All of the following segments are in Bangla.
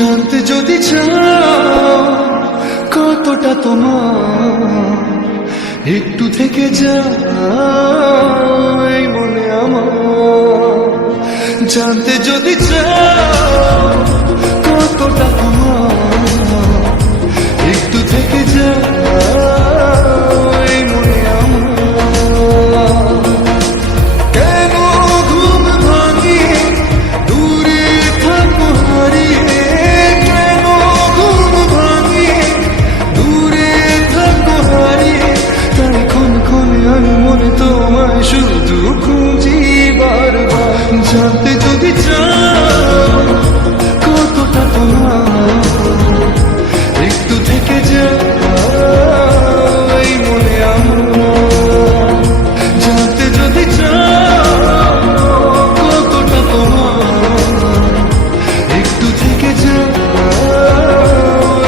জানতে যদি চাও কতটা তোমার, একটু থেকে যাও এই মনে আমার। জানতে যদি চাও কতটা তোমার, একটু থেকে যাও এই মনে আমার। কেন ঘুম ভাঙিয়ে দূরে থাকো হারিয়ে, কেন ঘুম ভাঙিয়ে দূরে থাকো হারিয়ে, তাই ক্ষণ ক্ষণে আমি মনে তোমায় শুধু খুঁজি বারবার। জানতে যদি চাও কতটা তোমার, একটু থেকে যাও এই মনে আমার। জানতে যদি চাও কতটা তোমার, একটু থেকে যাও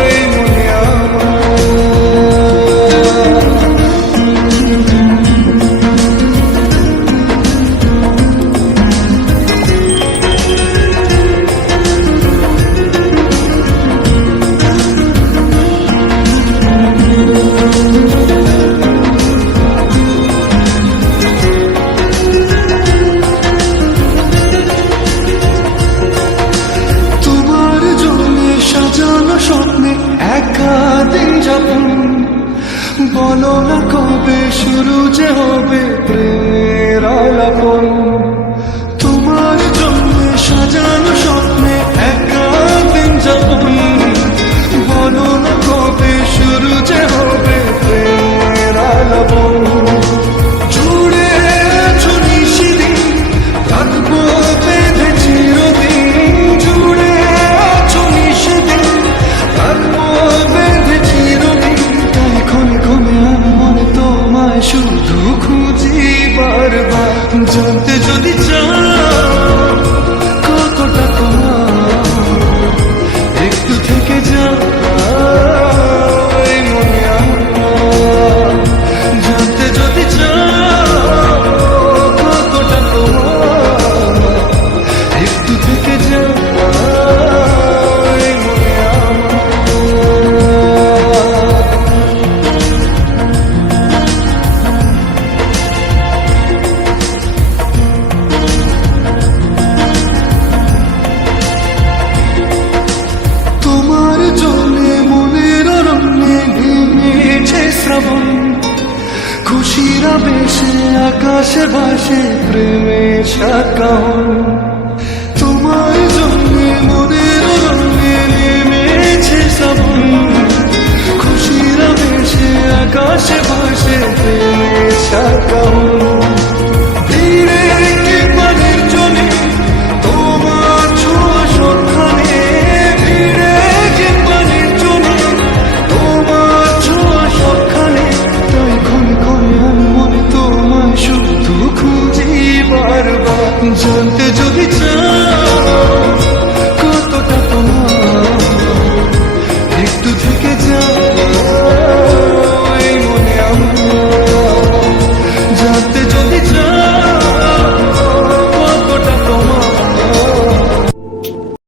এই মনে আমার। স্বপ্নে একা দিন যাপন, বলো না কবে শুরু যে হবে প্রেমের আলাপন। তোমার জন্য সাজানো স্বপ্নে একা দিন যাপন, বলো না কবে শুরু যে হবে প্রেমের আলাপন। জুড়ে আছো নিশিদিন, থাকবো বেঁধে চিরদিন। জুড়ে আছো নিশিদিন, থাকবো বেঁধে চিরদিন। তাই ক্ষণে ক্ষণে আমি মনে তোমায় শুধু খুঁজি বারবার। জানতে যদি চাও কতটা তোমার, একটু থেকে যাও এই মনে আমার। জানতে যদি চাও কতটা তোমার, একটু থেকে যাও এই মনে আমার। তোমার জন্যে মনের অরণ্যে নেমেছে শ্রাবণ, খুশিরা বেশে আকাশে ভাসে প্রেমে সাকান।